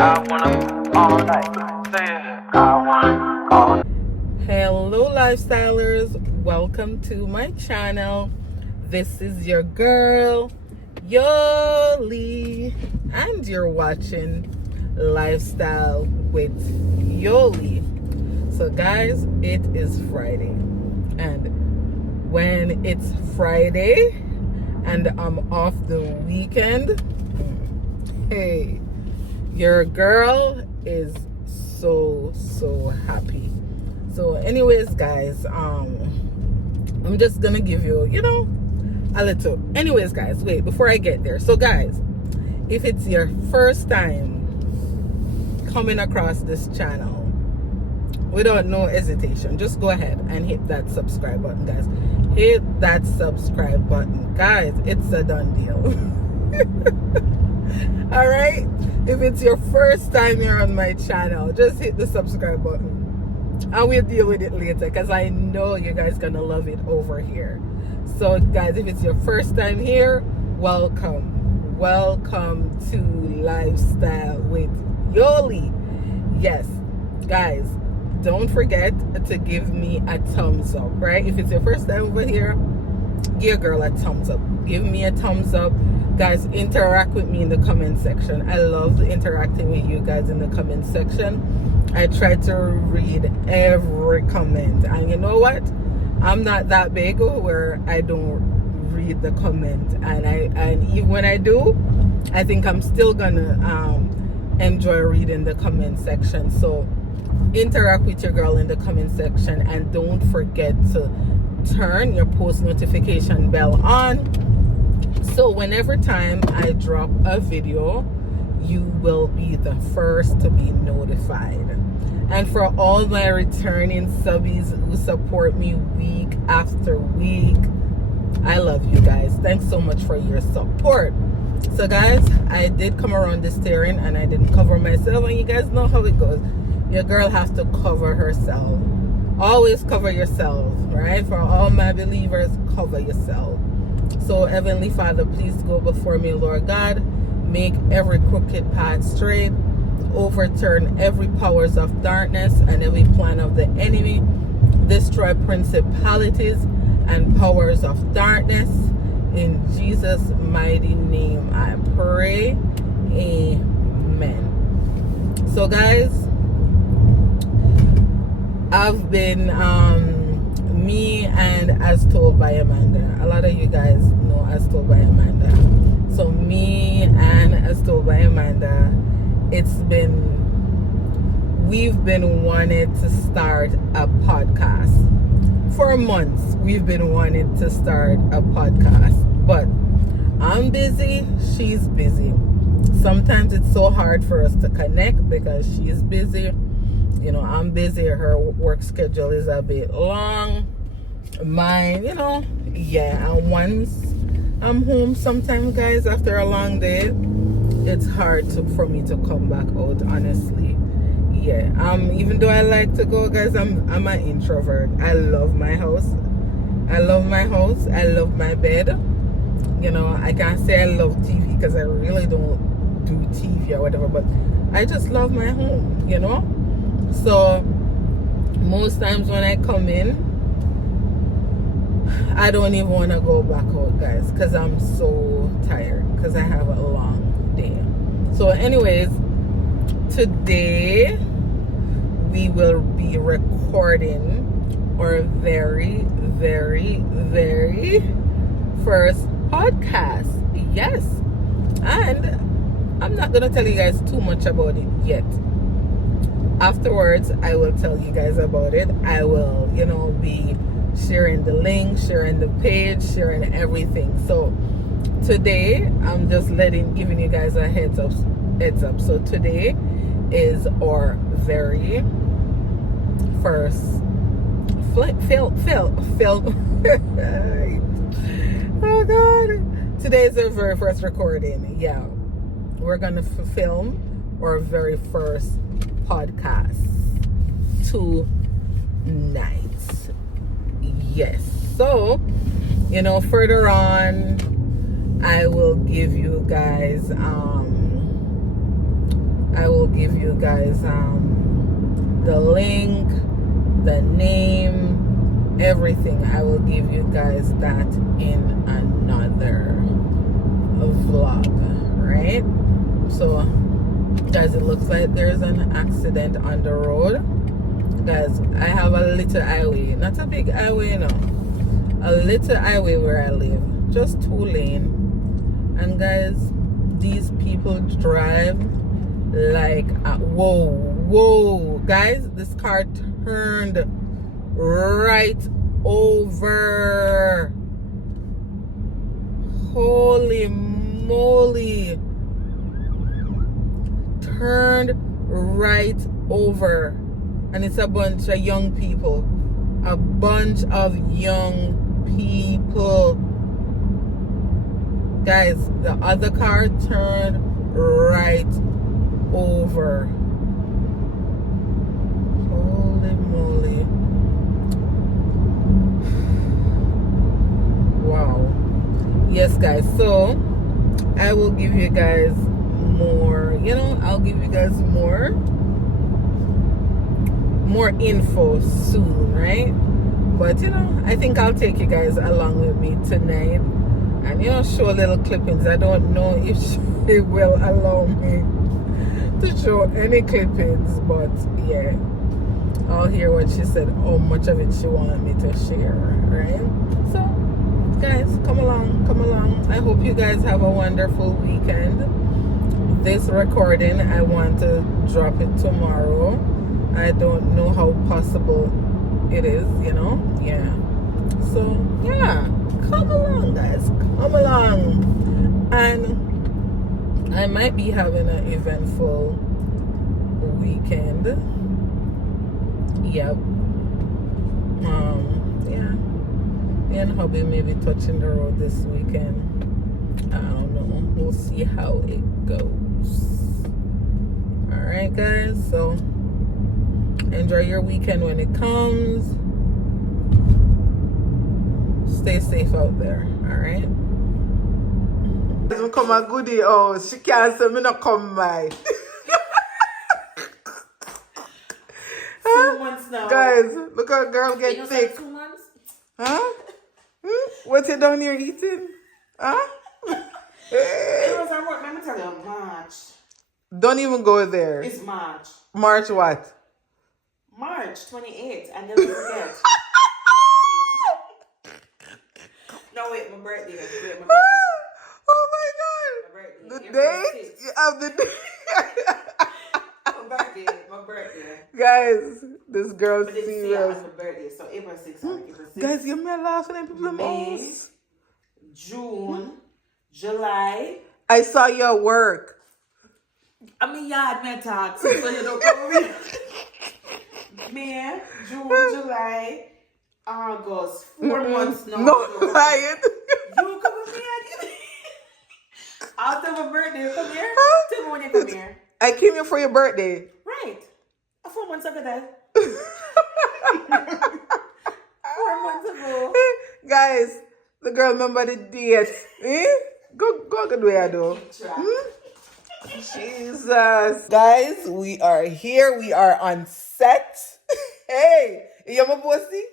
Hello lifestylers, welcome to my channel. This is your girl Yoli and you're watching Lifestyle with Yoli. So guys, it is Friday, and when it's Friday and I'm off the weekend, hey, your girl is so happy. So anyways guys, I'm just gonna give you a little. Anyways guys, wait before I get there. So guys, if it's your first time coming across this channel, without no hesitation, just go ahead and hit that subscribe button, guys. Hit that subscribe button, guys. It's a done deal. All right, if it's your first time here on my channel, just hit the subscribe button and we'll deal with it later, because I know you guys gonna love it over here. So guys, if it's your first time here, welcome to Lifestyle with Yoli. Yes guys, don't forget to give me a thumbs up. Right, if it's your first time over here, give your girl a thumbs up. Give me a thumbs up, guys. Interact with me in the comment section. I love interacting with you guys in the comment section. I try to read every comment, and you know what, I'm not that big where I don't read the comment, and even when I do, I think I'm still gonna enjoy reading the comment section. So interact with your girl in the comment section, and don't forget to turn your post notification bell on, so whenever time I drop a video, you will be the first to be notified. And for all my returning subbies who support me week after week, I love you guys. Thanks so much for your support. So guys, I did come around this terrain and I didn't cover myself, and you guys know how it goes. Your girl has to cover herself. Always cover yourself, right? For all my believers, cover yourself. So Heavenly Father, please go before me, Lord God. Make every crooked path straight. Overturn every powers of darkness and every plan of the enemy. Destroy principalities and powers of darkness. In Jesus' mighty name I pray. Amen. So guys, I've been me and Astoldbyamanda. A lot of you guys know Astoldbyamanda. So me and Astoldbyamanda, we've been wanting to start a podcast for months. We've been wanting to start a podcast, but I'm busy, she's busy. Sometimes it's so hard for us to connect because she's busy. I'm busy. Her work schedule is a bit long. Mine, yeah. And once I'm home sometimes, guys, after a long day, it's hard for me to come back out, honestly. Yeah. Even though I like to go, guys, I'm an introvert. I love my house. I love my bed. I can't say I love TV because I really don't do TV or whatever, but I just love my home, So most times when I come in, I don't even want to go back out, guys, because I'm so tired, because I have a long day. So anyways, today we will be recording our very first podcast. Yes. And I'm not going to tell you guys too much about it yet. Afterwards, I will tell you guys about it. I will, be sharing the link, sharing the page, sharing everything. So today, I'm just giving you guys a heads up. So today is our very first film. Oh God! Today is our very first recording. Yeah, we're gonna film our very first podcast tonight. Yes. So, further on, I will give you guys I will give you guys the link, the name, everything. I will give you guys that in another vlog, right? So guys, it looks like there's an accident on the road. Guys, I have a little highway, not a big highway, no, a little highway where I live, just 2 lane. And guys, these people drive like whoa, guys, this car turned right over. Holy moly, turned right over. And it's a bunch of young people, guys. The other car turned right over. Holy moly. Wow. Yes, guys, so I will give you guys more, I'll give you guys more info soon, right? But I think I'll take you guys along with me tonight and show little clippings. I don't know if she will allow me to show any clippings, but yeah, I'll hear what she said, how much of it she wanted me to share, right? So guys, come along. I hope you guys have a wonderful weekend. This recording, I want to drop it tomorrow. I don't know how possible it is, yeah. So yeah, come along, guys, come along. And I might be having an eventful weekend. Yep. Yeah. Me and hubby may be touching the road this weekend. I don't know. We'll see how it goes. Alright, guys, so enjoy your weekend when it comes. Stay safe out there. Alright. Doesn't come a goodie. Oh, she can't say me not come by. 2 months now. Guys, look how a girl get sick. 2 months? Huh? What's it down here eating? Huh? It was on what? Let me tell you, March. Don't even go there. It's March. March what? March 28th. I never forget. No, wait, my birthday. Oh my God. My birthday. The date of the day. My birthday. Guys, this girl's But it's serious. on my birthday, so April 6th. April 6th. Guys, you're me laughing at people May, June, July. I saw you at work. I'm a yard man talk, so you don't come with May, June, July, August. 4 months now. No, lying. You come with me again. After my birthday, come here. Tell me when you come here. I came here for your birthday. Right. 4 months ago that. 4 months ago. Guys, the girl remember the date. Go good way I do. Jesus. Guys, we are here. We are on set. Hey, you my bossy?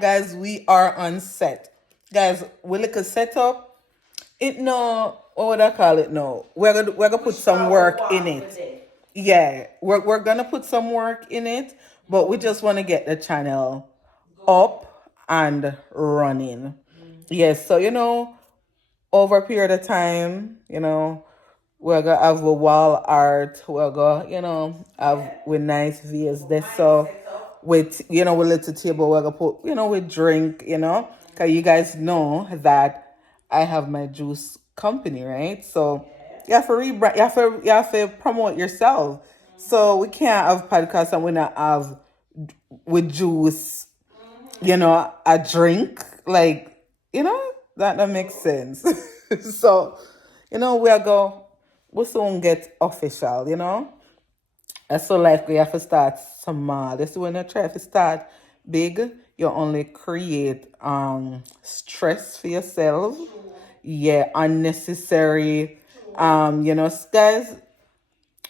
Guys, we are on set. Guys, we look a setup. It no, what would I call it now? We're gonna put some work in it. Yeah, we're gonna put some work in it, but we just want to get the channel up and running. Yes, so over a period of time, we're gonna have a wall art, we're gonna, have with nice views there. So with with little table, we're gonna put, with drink, because you guys know that I have my juice company, right? So you have to rebrand, you have to promote yourself. So we can't have podcasts and we not have with juice, a drink, like, that makes sense. So, we soon get official, And so like we have to start small. This is when you try to start big, you only create stress for yourself. Yeah, unnecessary Guys,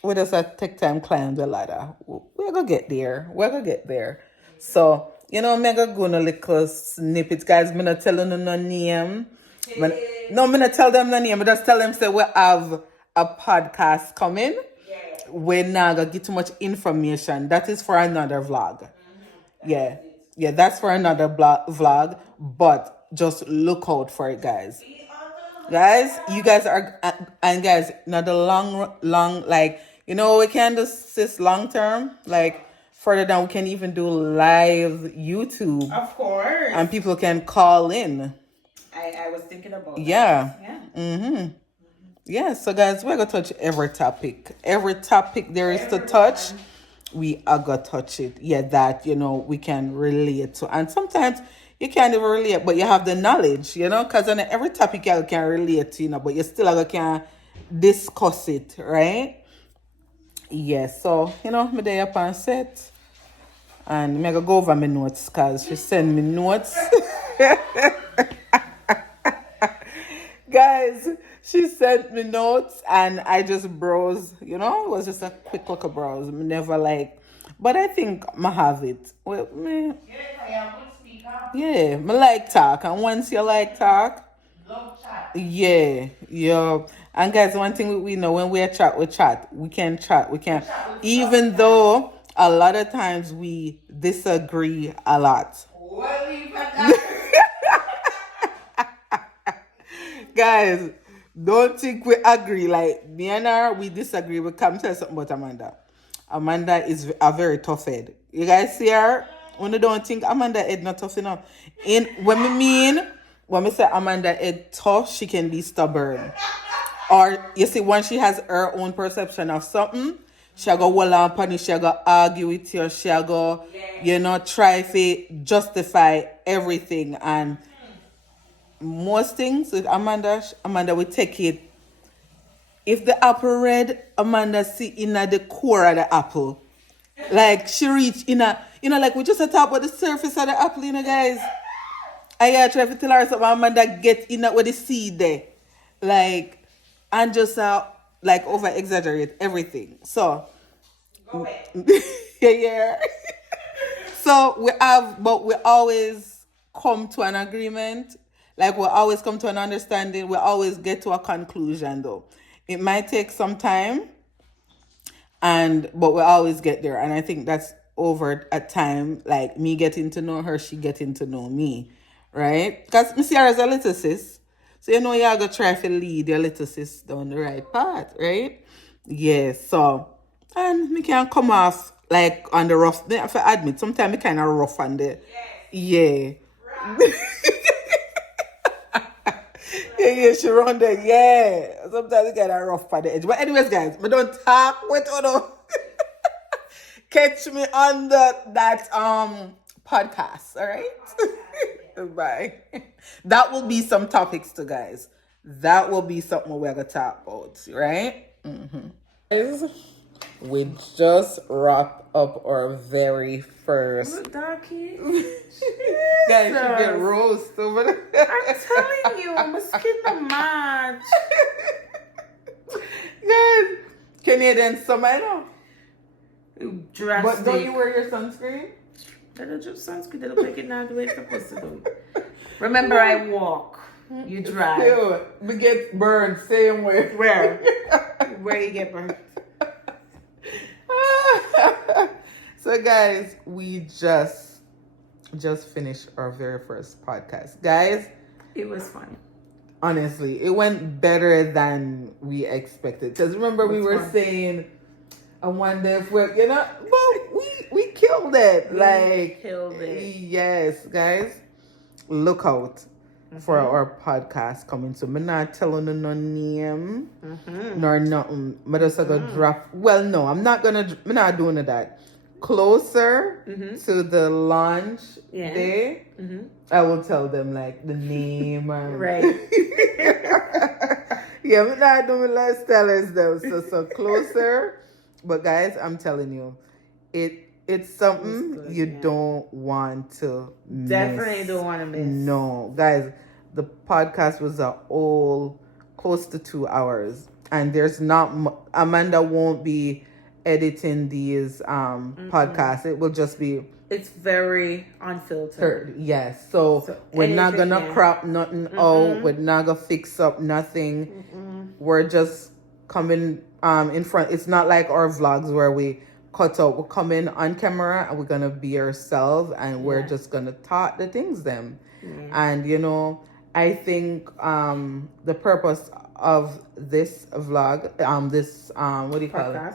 we just take time climb the ladder. We're gonna get there. We're gonna get there. So, I'm gonna go on a little snippets, guys. I'm not telling them no name. I'm not tell them no name, but just tell them say we have a podcast coming. We're not gonna get too much information. That is for another vlog. Yeah. Yeah, that's for another vlog. But just look out for it, guys. Guys, you guys are, and guys, not the long, like, we can do this long term, like, further down, we can even do live YouTube. Of course. And people can call in. I was thinking about yeah. that. Yeah. Mm-hmm. Yeah, so guys, we're going to touch every topic. Every topic there is to touch, we are going to touch it. Yeah, that, we can relate to. And sometimes you can't even relate, but you have the knowledge, because on every topic you can relate to, but you still can discuss it, right? Yeah, so, me there up on set. And I'm going to go over my notes, because she sent me notes. Guys, she sent me notes, and I just browse, it was just a quick look of browse. Never but I think I have it. Well, yeah, I like talk, and once you like talk, yeah. And guys, one thing we know, when we chat, we can chat, even though a lot of times we disagree a lot. Guys, don't think we agree. Like, me and her, we disagree. We come tell something about Amanda. Amanda is a very tough head. You guys see her? When you don't think Amanda head not tough enough. When we say Amanda head tough, she can be stubborn. Or, you see, when she has her own perception of something, she'll go well on punish, she'll go argue with you, she'll go, try to justify everything. And most things with Amanda will take it. If the apple red, Amanda see in the core of the apple. Like, she reach in like, we just talk about the surface of the apple, guys. I try to tell her something, Amanda get in with the seed there. Like, and just over exaggerate everything. So, go ahead. yeah. So we always come to an agreement. Like, we always come to an understanding. We always get to a conclusion, though. It might take some time, but we always get there. And I think that's over a time, like me getting to know her, she getting to know me, right? Because me see her as a little sis. So, you are going to try to lead your little sis down the right path, right? Yeah, so, and me can come off, like, on the rough. I have to admit, sometimes me kind of rough on the, yeah. Yeah, she run there, yeah. Sometimes you get a rough on the edge. But anyways, guys, we don't talk with Uno. Catch me on that podcast, all right? Bye. That will be some topics too, guys. That will be something we're going to talk about, right? Mm-hmm. Guys, we just wrapped up our very first. Guys, you get roast over there. I'm telling you, my skin the match. Guys, Canadian summer, know. Drastic. But don't you wear your sunscreen? I don't do sunscreen. They don't make it now the way it's supposed to do. Remember, I walk. You drive. Still, we get burned same way. Where? Where you get burned? So guys, we just finished our very first podcast. Guys, it was fun. Honestly, it went better than we expected. Because remember, we were saying, I wonder if we're, but we killed it. We killed it. Yes, guys, look out for our podcast coming soon. I'm not telling you no name nor nothing. I'm just gonna drop. Well, no, I'm not doing that. Closer to the launch day, I will tell them like the name and right. Yeah, I'm not doing lifestyle though. So closer. But guys, I'm telling you, it's something good, you don't want to miss. Definitely don't want to miss. No, guys, the podcast was close to 2 hours. and there's not Amanda won't be editing these podcasts. It will just be it's very unfiltered. Yes, so we're not gonna crop nothing out. We're not gonna fix up nothing. We're just coming in front. It's not like our vlogs where we cut out. We're coming on camera and we're gonna be ourselves, and we're just gonna talk the things them. And you know, I think the purpose of this vlog, this what do you call it?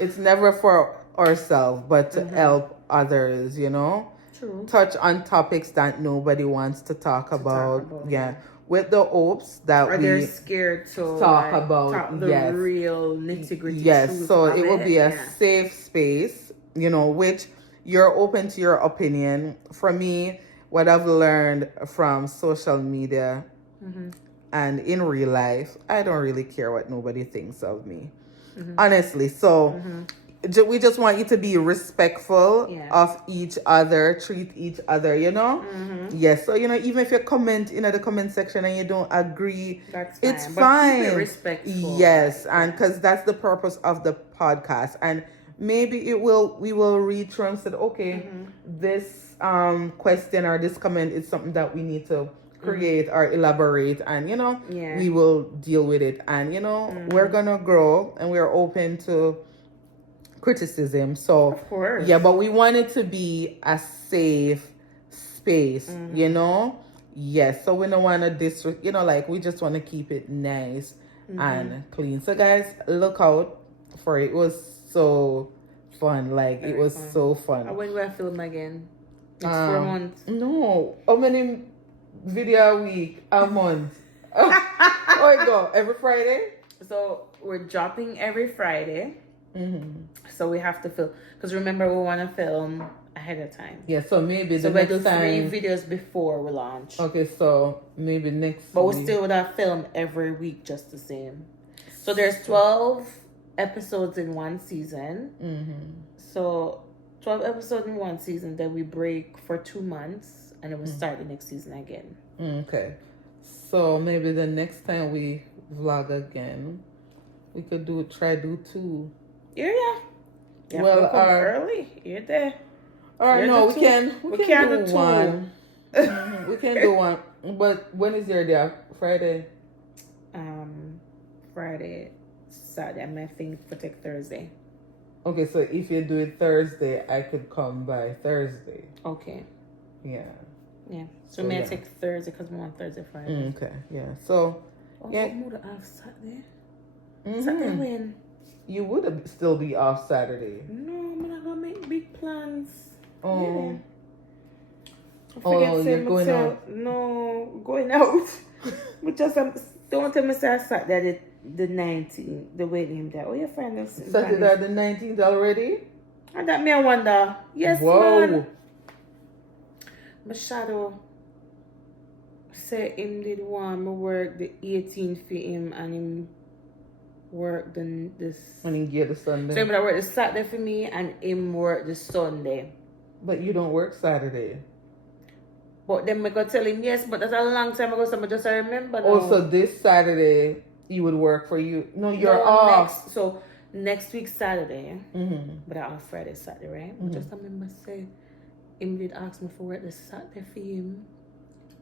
It's never for ourselves, but to help others. You know. True. Touch on topics that nobody wants to talk about. Yeah. With the hopes that they're scared to talk about the real nitty-gritty. Yes, so it will be a safe space, you know, which you're open to your opinion. For me, what I've learned from social media and in real life, I don't really care what nobody thinks of me. Honestly, so we just want you to be respectful of each other, treat each other, you know? Yes, so, you know, even if you comment in the comment section and you don't agree, it's fine. Keep it respectful. Yes, and because that's the purpose of the podcast. And maybe we will read through and say, okay, this question or this comment is something that we need to create or elaborate, and, you know, we will deal with it. And, you know, we're going to grow and we're open to criticism. So of course, but we want it to be a safe space, you know. Yes, so we don't want to you know, like we just want to keep it nice and clean. So guys, look out for it. It was so fun. Like very it was fun. So fun. When will I film again? It's 4 months. No, how many video a week? A month? Oh my god, every Friday. So we're dropping every Friday. So we have to film, because remember we want to film ahead of time. Yeah, so maybe the next time 3 videos before we launch. Okay, so maybe next. But we still would have film every week just the same. So there's 12 episodes in one season. So 12 episodes in one season. Then we break for 2 months, and then we start the next season again. Okay, so maybe the next time we vlog again, we could try 2. Yeah. Well, early. You're there. Or no, we can do 1. We can do 1. But when is your day? Friday. Friday, Saturday. I might think for take Thursday. Okay, so if you do it Thursday, I could come by Thursday. Okay. Yeah. So may I take Thursday because we want Thursday, Friday. Okay. Yeah. So. Yeah. I would have Saturday. Saturday when? You would still be off Saturday. No, I'm not gonna make big plans. Oh. You're going out? No, going out. But just don't tell me Saturday the 19th, the wedding day. Oh, your friend is Saturday the 19th already? And that me I wonder. Yes, man. My shadow say him did want me work the 18th for him, and him work this. And he get the Sunday. So him work the Saturday for me, and him work the Sunday. But you don't work Saturday. But then I go tell him yes, but that's a long time ago, so I just remember now. Oh, so this Saturday you would work for you? No, you're off. Next week Saturday, but I'm off Friday, Saturday, right? But just remember say him did ask me for work this Saturday for him.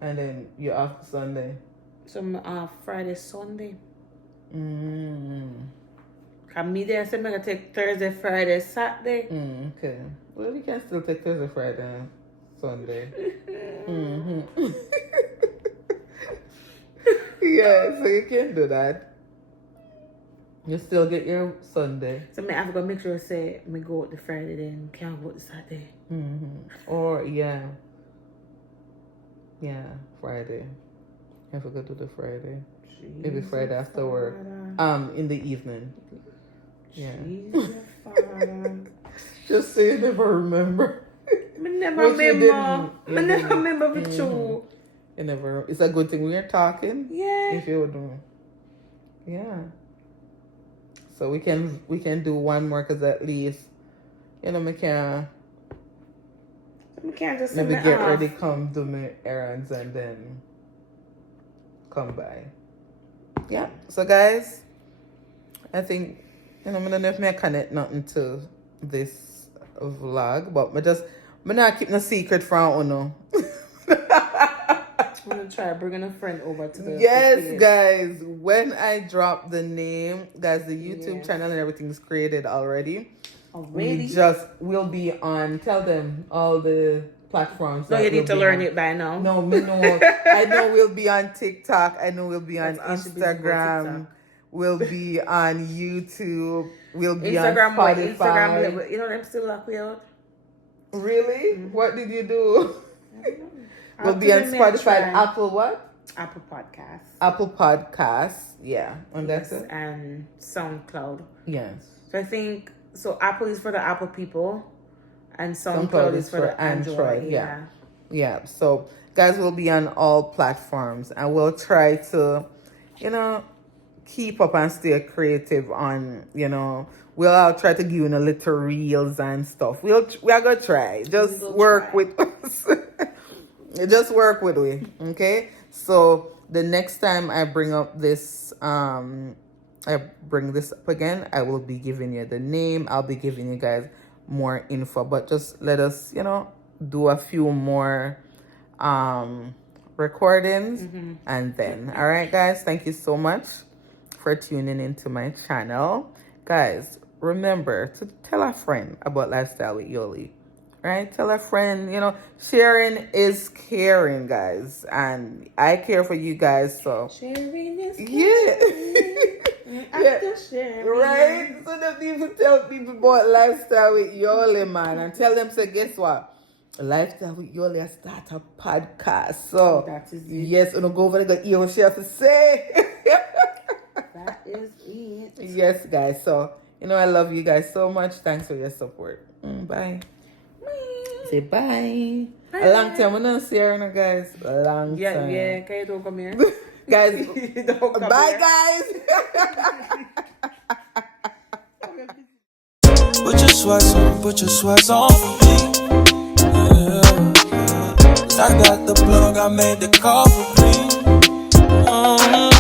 And then you're off Sunday. So I'm off Friday, Sunday. Come me there, so I'm gonna take Thursday, Friday, Saturday. Okay. Well, you can still take Thursday, Friday, Sunday. Yeah, so you can do that. You still get your Sunday. So I have to make sure say me go out the Friday, then can't go out the Saturday. Or yeah, Friday. I forgot to do the Friday. Maybe Friday after work. In the evening. Yeah. Just say you never remember. I never remember with you. You never. It's a good thing we are talking. Yeah. If you would do. Yeah. So we can do one more, because at least, you know, we can't just maybe get ready, come do my errands, and then come by. Yeah. So guys, I think, I don't know if I connect nothing to this vlog, but I not keep no secret from Uno. I'm gonna try bringing a friend over to the Yes, page. guys, when I drop the name, guys, the YouTube channel and everything's created already. We'll be on, tell them all the platforms. No, you need to learn it by now. No, me know. I know we'll be on TikTok. I know we'll be on Instagram. We'll be on YouTube. We'll be Instagram, on Spotify. Instagram, you know them still lock me out. Really? Mm-hmm. What did you do? We'll be on Spotify, Apple what? Apple Podcasts. Apple Podcasts, yeah. And that's it? And SoundCloud. Yes. So I think, so Apple is for the Apple people and SoundCloud is for the Android. Yeah. Yeah. So guys, we'll be on all platforms and we'll try to, keep up and stay creative on, we'll all try to give you a little reels and stuff. We are gonna try. Just work with us. Just work with me, okay? So the next time I bring up this, I bring this up again, I will be giving you the name. I'll be giving you guys more info, but just let us, do a few more recordings, and then, all right, guys. Thank you so much for tuning into my channel, guys. Remember to tell a friend about Lifestyle with Yoli. Right? Tell a friend, sharing is caring, guys. And I care for you guys, so. Sharing is caring. Yeah. Sharing. Right? So that need to tell people about Lifestyle with Yoli, man. And tell them, so guess what? Lifestyle with Yoli, I start a podcast. So, that is it. Yes, go over there, hear what she has to say. That is it. Yes, guys. So, I love you guys so much. Thanks for your support. Bye. Say bye. A long time. We're not seeing her, guys. A long time. Yeah. Can you don't come here? Guys, don't come bye, here. guys. Put your sweats on for me. Yeah. I got the plug, I made the call for me.